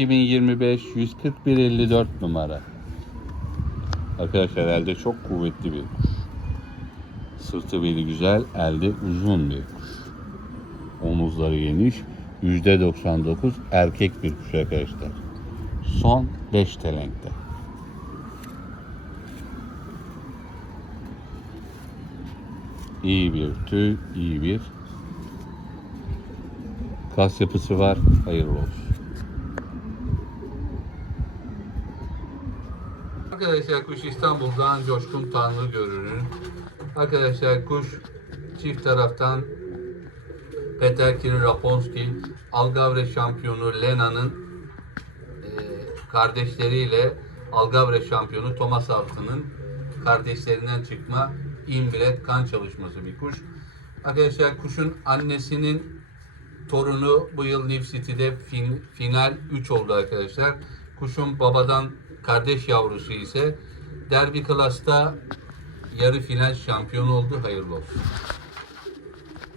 2025 141 54 numara. Arkadaşlar elde çok kuvvetli bir kuş. Sırtı beli güzel, elde uzun bir kuş. Omuzları geniş, %99 erkek bir kuş arkadaşlar. Son 5 telenkte. İyi bir tüy, iyi bir kas yapısı var. Hayırlı olsun. Arkadaşlar kuş İstanbul'dan Coşkun Tanrı görünür. Arkadaşlar kuş çift taraftan Peterkin Raponski, Algavre şampiyonu Lena'nın e, kardeşleriyle Algavre şampiyonu Thomas Altı'nın kardeşlerinden çıkma inbred kan çalışması bir kuş. Arkadaşlar kuşun annesinin torunu bu yıl New City'de fin- final 3 oldu arkadaşlar. Kuşun babadan kardeş yavrusu ise Derby Class'ta yarı final şampiyon oldu. Hayırlı olsun.